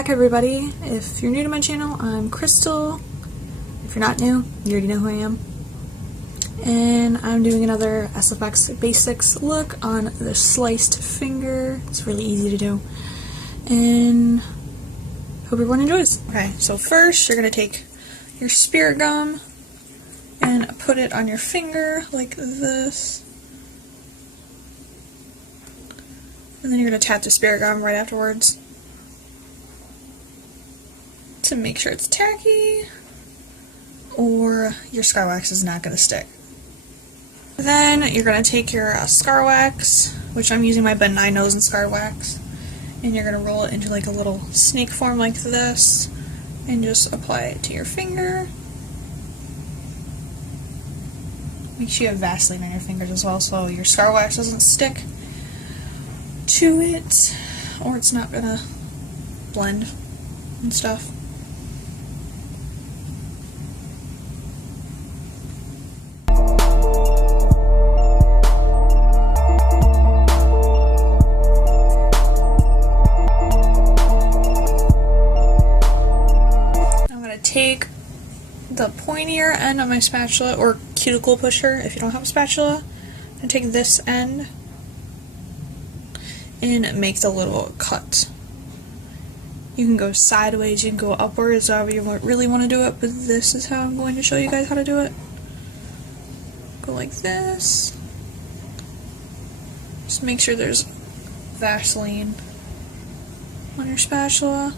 back, everybody. If you're new to my channel, I'm Crystal. If you're not new, you already know who I am. And I'm doing another SFX Basics look on the sliced finger. It's really easy to do. And hope everyone enjoys. Okay, so first you're going to take your spirit gum and put it on your finger like this. And then you're going to tap the spirit gum right afterwards to make sure it's tacky, or your scar wax is not going to stick. Then you're going to take your scar wax, which I'm using my benign nose and scar wax, and you're going to roll it into like a little snake form like this, and just apply it to your finger. Make sure you have Vaseline on your fingers as well so your scar wax doesn't stick to it, or it's not going to blend and stuff. Take the pointier end of my spatula, or cuticle pusher if you don't have a spatula, and take this end and make the little cut. You can go sideways, you can go upwards, however you really want to do it, but this is how I'm going to show you guys how to do it. Go like this. Just make sure there's Vaseline on your spatula.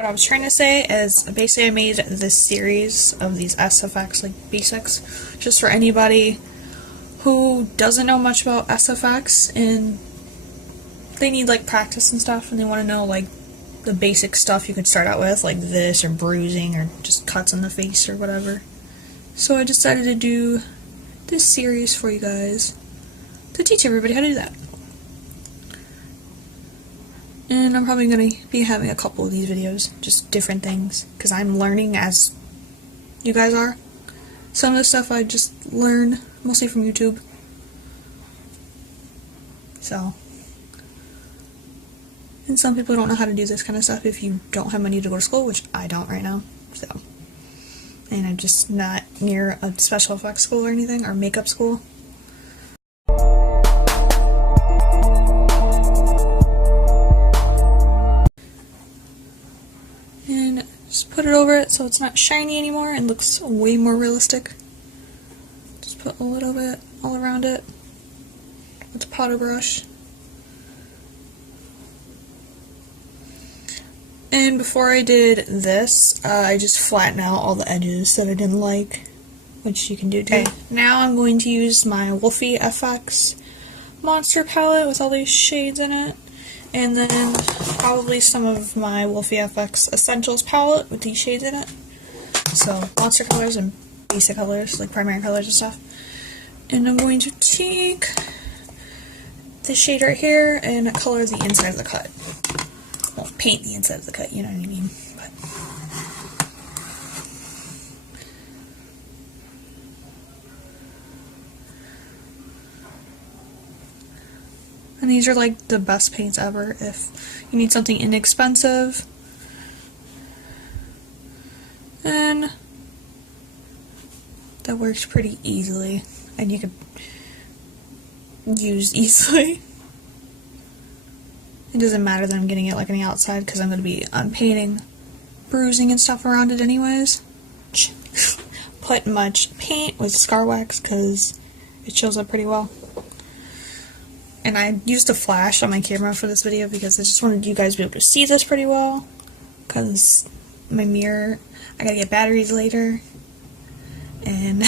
What I was trying to say is, basically I made this series of these SFX, like basics, just for anybody who doesn't know much about SFX and they need like practice and stuff, and they want to know like the basic stuff you could start out with, like this, or bruising, or just cuts on the face, or whatever. So I decided to do this series for you guys to teach everybody how to do that. And I'm probably going to be having a couple of these videos, just different things, because I'm learning as you guys are. Some of the stuff I just learn mostly from YouTube. So, and some people don't know how to do this kind of stuff if you don't have money to go to school, which I don't right now. So, and I'm just not near a special effects school or anything, or makeup school. Just put it over it so it's not shiny anymore and looks way more realistic. Just put a little bit all around it with a powder brush. And before I did this, I just flattened out all the edges that I didn't like, which you can do too. Okay, now I'm going to use my Wolfe FX Monster palette with all these shades in it. And then probably some of my Wolfe FX Essentials palette with these shades in it. So monster colors and basic colors, like primary colors and stuff. And I'm going to take this shade right here and color the inside of the cut. Well, paint the inside of the cut, you know what I mean. But and these are like the best paints ever if you need something inexpensive. And that works pretty easily, and you could use easily. It doesn't matter that I'm getting it like on the outside, because I'm going to be unpainting, bruising and stuff around it anyways. Put much paint with scar wax because it shows up pretty well. And I used a flash on my camera for this video because I just wanted you guys to be able to see this pretty well, because my mirror, I gotta get batteries later, and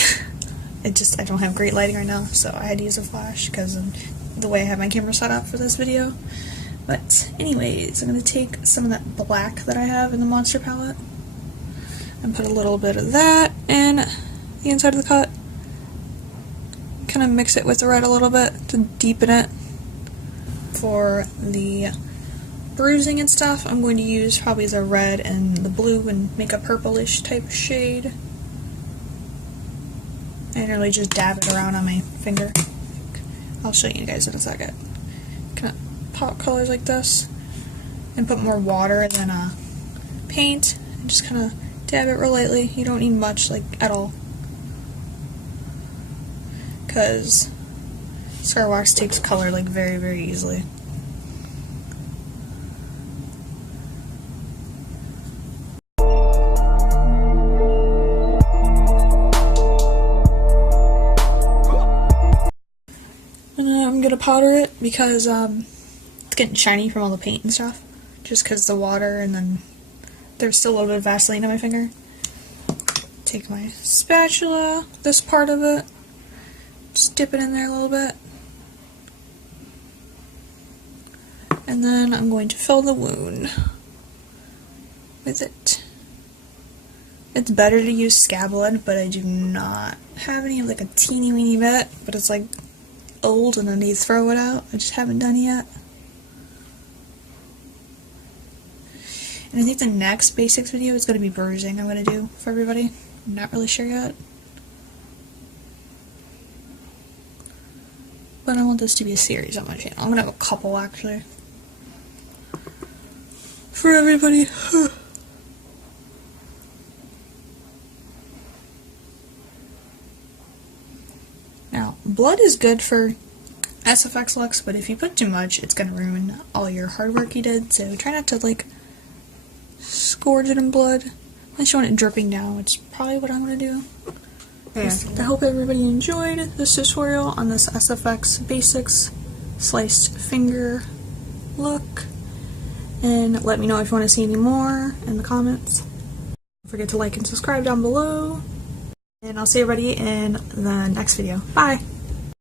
I don't have great lighting right now, so I had to use a flash because of the way I have my camera set up for this video. But anyways, I'm going to take some of that black that I have in the Monster palette and put a little bit of that in the inside of the cut. Kind of mix it with the red a little bit to deepen it. For the bruising and stuff, I'm going to use probably the red and the blue and make a purplish type shade. And really just dab it around on my finger. I'll show you guys in a second. Kind of pop colors like this. and put more water than paint, and just kind of dab it real lightly. You don't need much, like, at all, because scar wax takes color, like, very, very easily. And then I'm gonna powder it because it's getting shiny from all the paint and stuff, just because the water, and then there's still a little bit of Vaseline on my finger. Take my spatula, this part of it, just dip it in there a little bit, and then I'm going to fill the wound with it. It's better to use Scab blood, but I do not have any, like a teeny weeny bit, but it's like old and I need to throw it out. I just haven't done it yet. And I think the next basics video is going to be bruising I'm going to do for everybody. I'm not really sure yet. But I want this to be a series on my channel. I'm going to have a couple actually. For everybody. Now, blood is good for SFX looks, but if you put too much, it's going to ruin all your hard work you did. So try not to, like, scourge it in blood. Unless you want it dripping down, which is probably what I'm going to do. Yeah. I hope everybody enjoyed this tutorial on this SFX Basics sliced finger look. And let me know if you want to see any more in the comments. Don't forget to like and subscribe down below. And I'll see everybody in the next video. Bye!